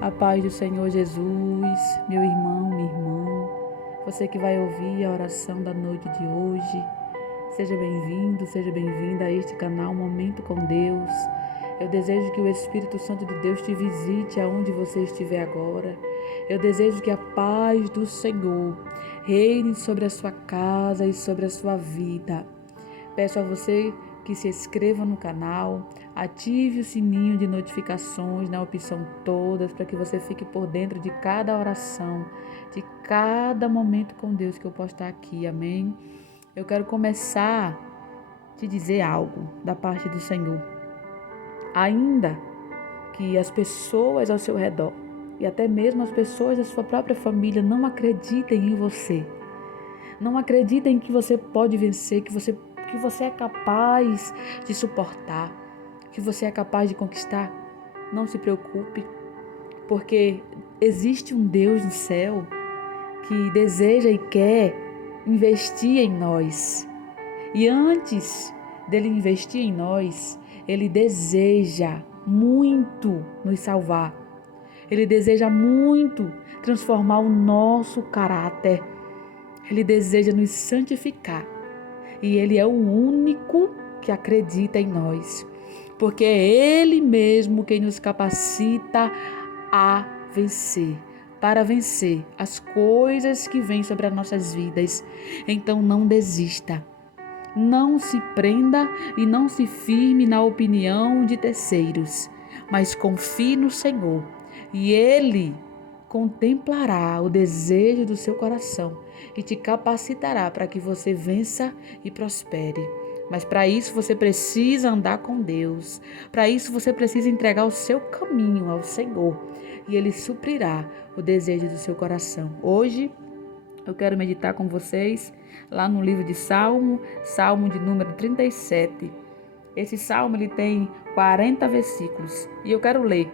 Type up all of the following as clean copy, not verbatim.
A paz do Senhor Jesus, meu irmão, minha irmã, você que vai ouvir a oração da noite de hoje, seja bem-vindo, seja bem-vinda a este canal Momento com Deus. Eu desejo que o Espírito Santo de Deus te visite aonde você estiver agora. Eu desejo que a paz do Senhor reine sobre a sua casa e sobre a sua vida. Peço a você que se inscreva no canal, ative o sininho de notificações na opção todas, para que você fique por dentro de cada oração, de cada momento com Deus que eu postar aqui, amém? Eu quero começar a te dizer algo da parte do Senhor. Ainda que as pessoas ao seu redor e até mesmo as pessoas da sua própria família não acreditem em você, não acreditem que você pode vencer, que você é capaz de suportar, que você é capaz de conquistar, não se preocupe, porque existe um Deus no céu que deseja e quer investir em nós. E antes dele investir em nós, ele deseja muito nos salvar. Ele deseja muito transformar o nosso caráter. Ele deseja nos santificar. E Ele é o único que acredita em nós, porque é Ele mesmo quem nos capacita a vencer, para vencer as coisas que vêm sobre as nossas vidas. Então não desista, não se prenda e não se firme na opinião de terceiros, mas confie no Senhor e Ele contemplará o desejo do seu coração e te capacitará para que você vença e prospere. Mas para isso você precisa andar com Deus. Para isso você precisa entregar o seu caminho ao Senhor e Ele suprirá o desejo do seu coração. Hoje eu quero meditar com vocês lá no livro de Salmo, Salmo de número 37. Esse salmo ele tem 40 versículos e eu quero ler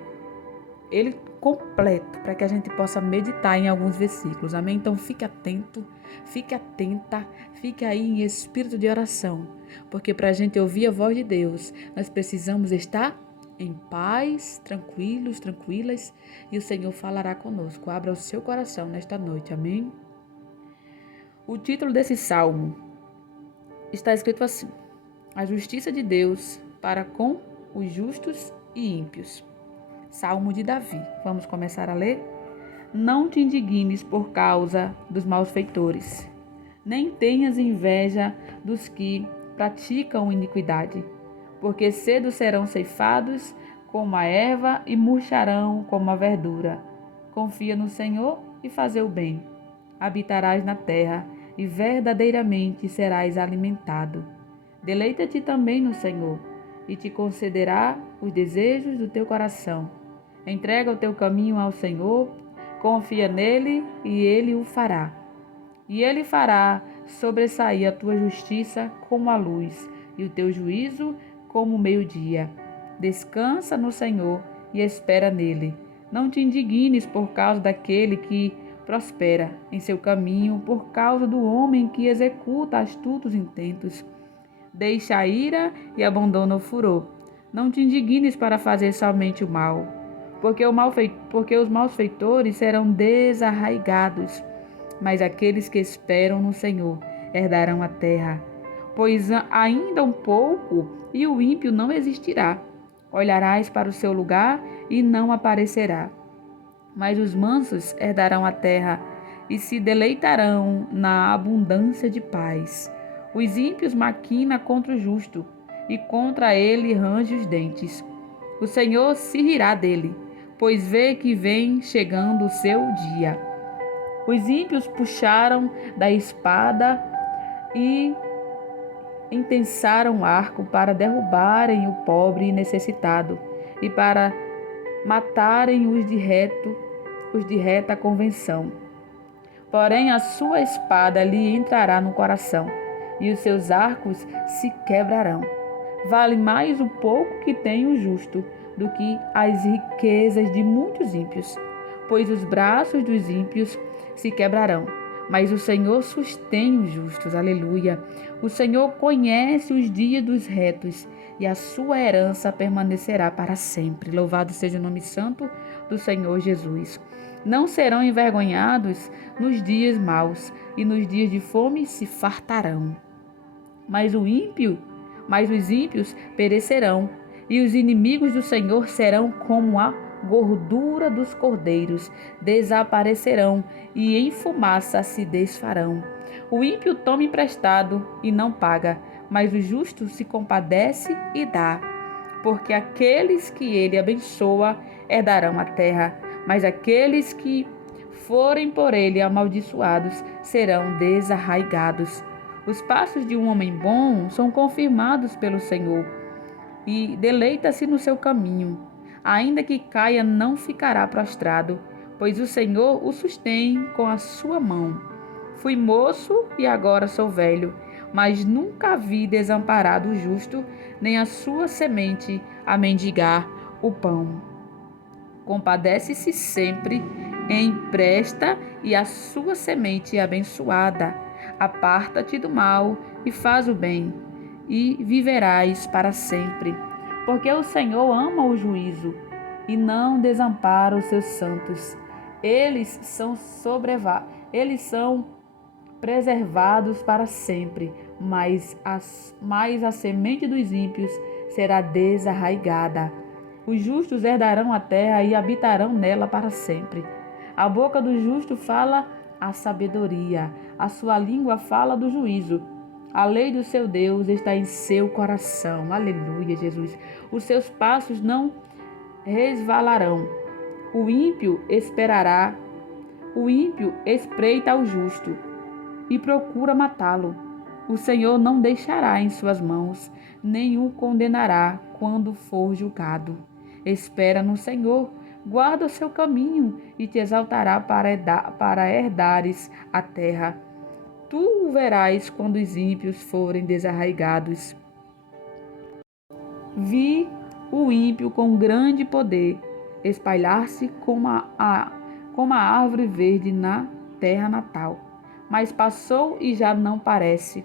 ele completo, para que a gente possa meditar em alguns versículos, amém? Então fique atento, fique atenta, fique aí em espírito de oração, porque para a gente ouvir a voz de Deus, nós precisamos estar em paz, tranquilos, tranquilas, e o Senhor falará conosco. Abra o seu coração nesta noite, amém? O título desse salmo está escrito assim: A justiça de Deus para com os justos e ímpios. Salmo de Davi. Vamos começar a ler? Não te indignes por causa dos malfeitores, nem tenhas inveja dos que praticam iniquidade, porque cedo serão ceifados como a erva e murcharão como a verdura. Confia no Senhor e faze o bem. Habitarás na terra e verdadeiramente serás alimentado. Deleita-te também no Senhor e te concederá os desejos do teu coração. Entrega o teu caminho ao Senhor, confia nele e ele o fará. E ele fará sobressair a tua justiça como a luz e o teu juízo como o meio-dia. Descansa no Senhor e espera nele. Não te indignes por causa daquele que prospera em seu caminho, por causa do homem que executa astutos intentos. Deixa a ira e abandona o furor. Não te indignes para fazer somente o mal, porque os malfeitores serão desarraigados, mas aqueles que esperam no Senhor herdarão a terra. Pois ainda um pouco e o ímpio não existirá. Olharás para o seu lugar e não aparecerá. Mas os mansos herdarão a terra e se deleitarão na abundância de paz. Os ímpios maquinam contra o justo e contra ele range os dentes. O Senhor se rirá dele, pois vê que vem chegando o seu dia. Os ímpios puxaram da espada e intensaram o arco para derrubarem o pobre e necessitado e para matarem os de reta convenção. Porém a sua espada lhe entrará no coração e os seus arcos se quebrarão. Vale mais o pouco que tem o justo do que as riquezas de muitos ímpios, pois os braços dos ímpios se quebrarão, mas o Senhor sustém os justos. Aleluia. O Senhor conhece os dias dos retos e a sua herança permanecerá para sempre. Louvado seja o nome santo do Senhor Jesus. Não serão envergonhados nos dias maus, e nos dias de fome se fartarão. Mas os ímpios perecerão, e os inimigos do Senhor serão como a gordura dos cordeiros, desaparecerão e em fumaça se desfarão. O ímpio toma emprestado e não paga, mas o justo se compadece e dá. Porque aqueles que ele abençoa herdarão a terra, mas aqueles que forem por ele amaldiçoados serão desarraigados. Os passos de um homem bom são confirmados pelo Senhor, e deleita-se no seu caminho. Ainda que caia, não ficará prostrado, pois o Senhor o sustém com a sua mão. Fui moço e agora sou velho, mas nunca vi desamparado o justo, nem a sua semente a mendigar o pão. Compadece-se sempre, empresta, e a sua semente é abençoada. Aparta-te do mal e faz o bem, e viverás para sempre. Porque o Senhor ama o juízo e não desampara os seus santos. Eles são preservados para sempre, mas a semente dos ímpios será desarraigada. Os justos herdarão a terra e habitarão nela para sempre. A boca do justo fala a sabedoria, a sua língua fala do juízo. A lei do seu Deus está em seu coração. Aleluia, Jesus. Os seus passos não resvalarão. O ímpio espreita ao justo e procura matá-lo. O Senhor não deixará em suas mãos, nem o condenará quando for julgado. Espera no Senhor, guarda o seu caminho e te exaltará para herdares a terra. Tu o verás quando os ímpios forem desarraigados. Vi o ímpio com grande poder espalhar-se como a árvore verde na terra natal. Mas passou e já não aparece.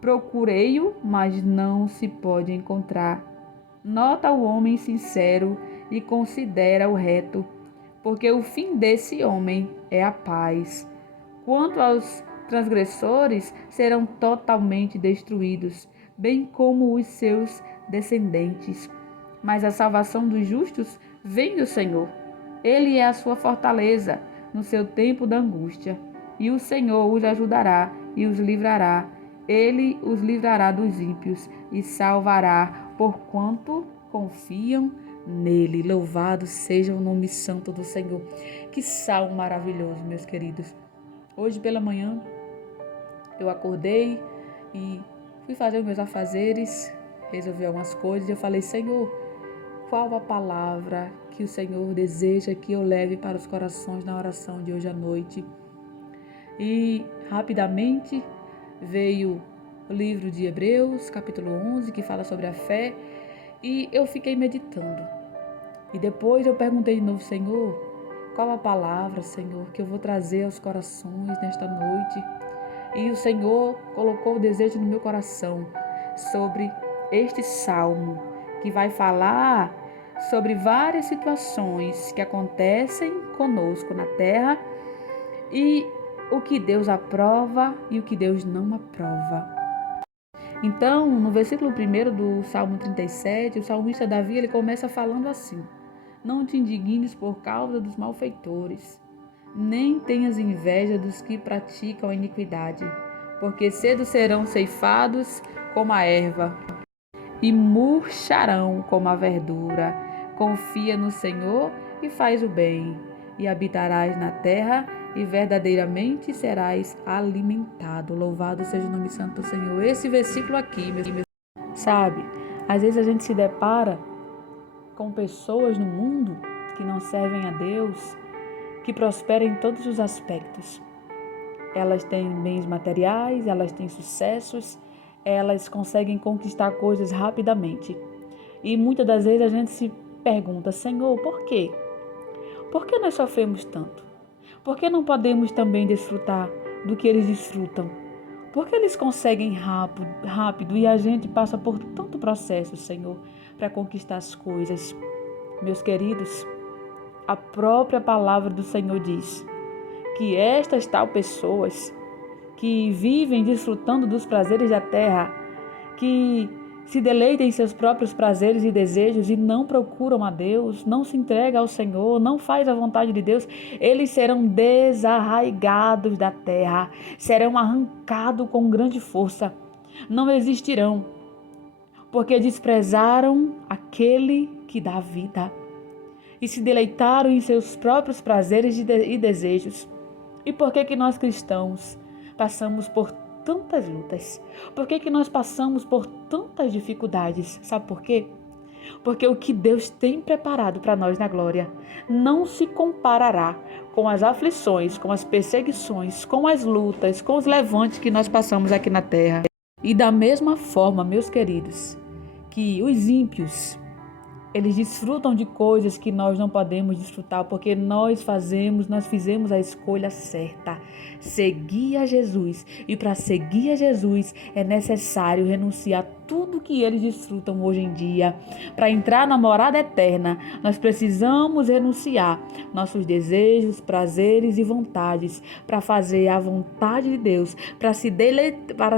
Procurei-o, mas não se pode encontrar. Nota o homem sincero e considera o reto, porque o fim desse homem é a paz. Quanto aos transgressores, serão totalmente destruídos, bem como os seus descendentes. Mas a salvação dos justos vem do Senhor. Ele é a sua fortaleza no seu tempo da angústia. E o Senhor os ajudará e os livrará. Ele os livrará dos ímpios e salvará, porquanto confiam nele. Louvado seja o nome santo do Senhor. Que salmo maravilhoso, meus queridos. Hoje pela manhã eu acordei e fui fazer os meus afazeres, resolver algumas coisas. Eu falei: Senhor, qual a palavra que o Senhor deseja que eu leve para os corações na oração de hoje à noite? E rapidamente veio o livro de Hebreus, capítulo 11, que fala sobre a fé, e eu fiquei meditando. E depois eu perguntei de novo: Senhor, qual a palavra, Senhor, que eu vou trazer aos corações nesta noite? E o Senhor colocou o desejo no meu coração sobre este salmo, que vai falar sobre várias situações que acontecem conosco na terra e o que Deus aprova e o que Deus não aprova. Então, no versículo 1 do Salmo 37, o salmista Davi ele começa falando assim: Não te indignes por causa dos malfeitores, nem tenhas inveja dos que praticam a iniquidade, porque cedo serão ceifados como a erva e murcharão como a verdura. Confia no Senhor e faz o bem, e habitarás na terra, e verdadeiramente serás alimentado. Louvado seja o nome santo do Senhor. Esse versículo aqui, sabe, às vezes a gente se depara com pessoas no mundo que não servem a Deus, que prosperam em todos os aspectos. Elas têm bens materiais, elas têm sucessos, elas conseguem conquistar coisas rapidamente. E muitas das vezes a gente se pergunta: Senhor, por quê? Por que nós sofremos tanto? Por que não podemos também desfrutar do que eles desfrutam? Por que eles conseguem rápido e a gente passa por tanto processo, Senhor, para conquistar as coisas? Meus queridos, a própria palavra do Senhor diz que estas tal pessoas que vivem desfrutando dos prazeres da terra, que se deleitam em seus próprios prazeres e desejos e não procuram a Deus, não se entregam ao Senhor, não faz a vontade de Deus, eles serão desarraigados da terra, serão arrancados com grande força, não existirão, porque desprezaram aquele que dá vida e se deleitaram em seus próprios prazeres e desejos. E por que nós cristãos passamos por tantas lutas? Por que nós passamos por tantas dificuldades? Sabe por quê? Porque o que Deus tem preparado para nós na glória não se comparará com as aflições, com as perseguições, com as lutas, com os levantes que nós passamos aqui na terra. E da mesma forma, meus queridos, que os ímpios, eles desfrutam de coisas que nós não podemos desfrutar, porque nós fizemos a escolha certa, seguir a Jesus. E para seguir a Jesus é necessário renunciar a tudo que eles desfrutam hoje em dia. Para entrar na morada eterna, nós precisamos renunciar nossos desejos, prazeres e vontades, para fazer a vontade de Deus, para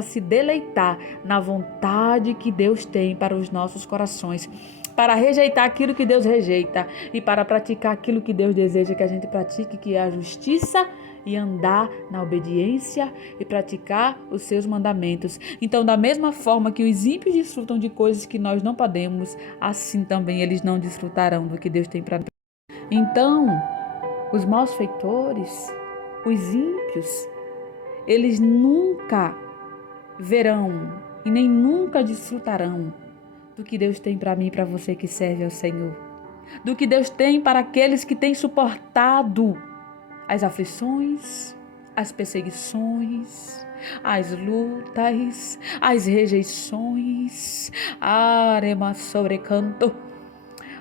se deleitar na vontade que Deus tem para os nossos corações, para rejeitar aquilo que Deus rejeita e para praticar aquilo que Deus deseja que a gente pratique, que é a justiça, e andar na obediência e praticar os seus mandamentos. Então, da mesma forma que os ímpios desfrutam de coisas que nós não podemos, assim também eles não desfrutarão do que Deus tem para nós. Então, os malfeitores, os ímpios, eles nunca verão e nem nunca desfrutarão do que Deus tem para mim e para você que serve ao Senhor. Do que Deus tem para aqueles que têm suportado as aflições, as perseguições, as lutas, as rejeições. Arema sobrecanto.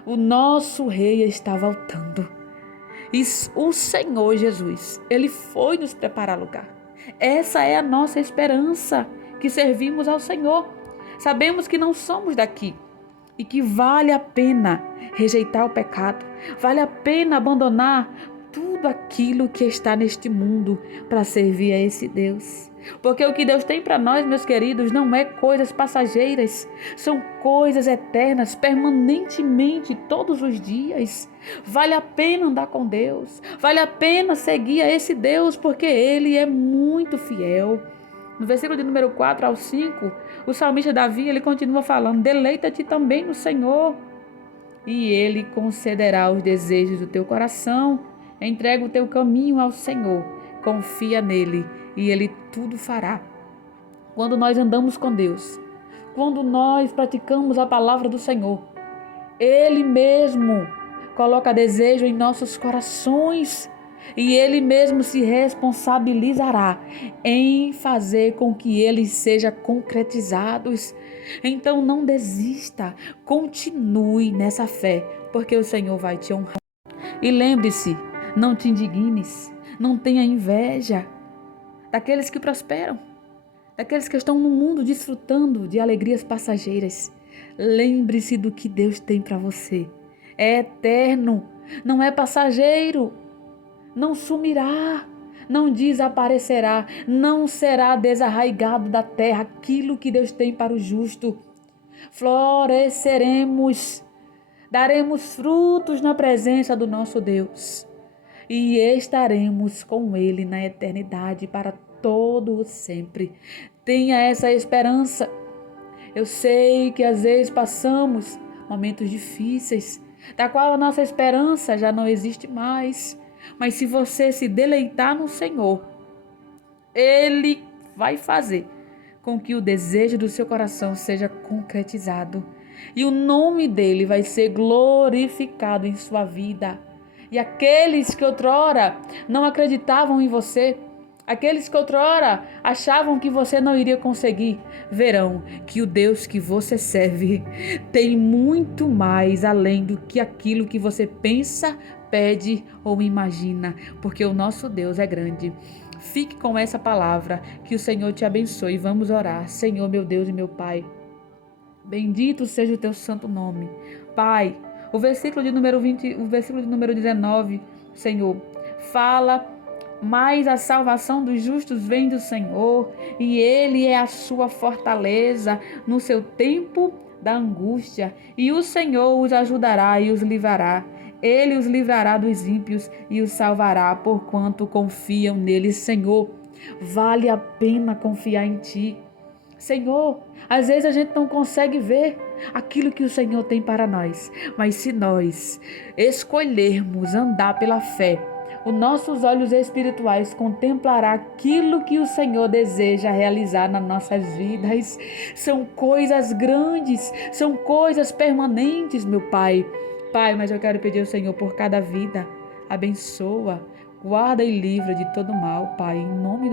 O nosso rei está voltando. E o Senhor Jesus, Ele foi nos preparar lugar. Essa é a nossa esperança, que servimos ao Senhor. Sabemos que não somos daqui e que vale a pena rejeitar o pecado, vale a pena abandonar tudo aquilo que está neste mundo para servir a esse Deus. Porque o que Deus tem para nós, meus queridos, não é coisas passageiras, são coisas eternas, permanentemente, todos os dias. Vale a pena andar com Deus, vale a pena seguir a esse Deus, porque Ele é muito fiel. No versículo de número 4 ao 5, o salmista Davi, ele continua falando: deleita-te também no Senhor, e Ele concederá os desejos do teu coração. Entrega o teu caminho ao Senhor, confia nele e Ele tudo fará. Quando nós andamos com Deus, quando nós praticamos a palavra do Senhor, Ele mesmo coloca desejo em nossos corações e Ele mesmo se responsabilizará em fazer com que eles sejam concretizados. Então não desista, continue nessa fé, porque o Senhor vai te honrar. E lembre-se, não te indignes, não tenha inveja daqueles que prosperam, daqueles que estão no mundo desfrutando de alegrias passageiras. Lembre-se do que Deus tem para você. É eterno, não é passageiro, não sumirá, não desaparecerá, não será desarraigado da terra aquilo que Deus tem para o justo. Floresceremos, daremos frutos na presença do nosso Deus e estaremos com Ele na eternidade para todo o sempre. Tenha essa esperança. Eu sei que às vezes passamos momentos difíceis, da qual a nossa esperança já não existe mais. Mas se você se deleitar no Senhor, Ele vai fazer com que o desejo do seu coração seja concretizado. E o nome dele vai ser glorificado em sua vida. E aqueles que outrora não acreditavam em você, Aqueles que outrora achavam que você não iria conseguir, verão que o Deus que você serve tem muito mais além do que aquilo que você pensa, pede ou imagina, porque o nosso Deus é grande. Fique com essa palavra, que o Senhor te abençoe. Vamos orar. Senhor, meu Deus e meu Pai, bendito seja o teu santo nome. Pai, o versículo de número 19, Senhor, fala: mas a salvação dos justos vem do Senhor, e Ele é a sua fortaleza no seu tempo da angústia, e o Senhor os ajudará e os livrará. Ele os livrará dos ímpios e os salvará, porquanto confiam nele. Senhor, vale a pena confiar em Ti. Senhor, às vezes a gente não consegue ver aquilo que o Senhor tem para nós, mas se nós escolhermos andar pela fé, os nossos olhos espirituais contemplará aquilo que o Senhor deseja realizar nas nossas vidas. São coisas grandes, são coisas permanentes, meu Pai. Pai, mas eu quero pedir ao Senhor por cada vida. Abençoa, guarda e livra de todo mal, Pai, em nome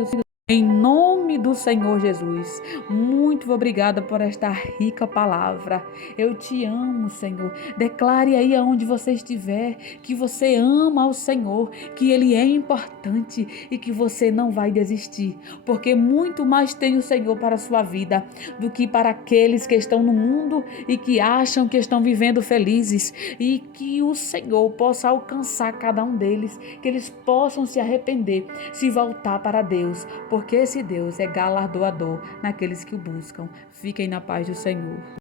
do Senhor Jesus. Muito obrigada por esta rica palavra. Eu te amo, Senhor. Declare aí aonde você estiver que você ama o Senhor, que Ele é importante e que você não vai desistir, porque muito mais tem o Senhor para a sua vida do que para aqueles que estão no mundo e que acham que estão vivendo felizes, e que o Senhor possa alcançar cada um deles, que eles possam se arrepender, se voltar para Deus, porque esse Deus é galardoador naqueles que o buscam. Fiquem na paz do Senhor.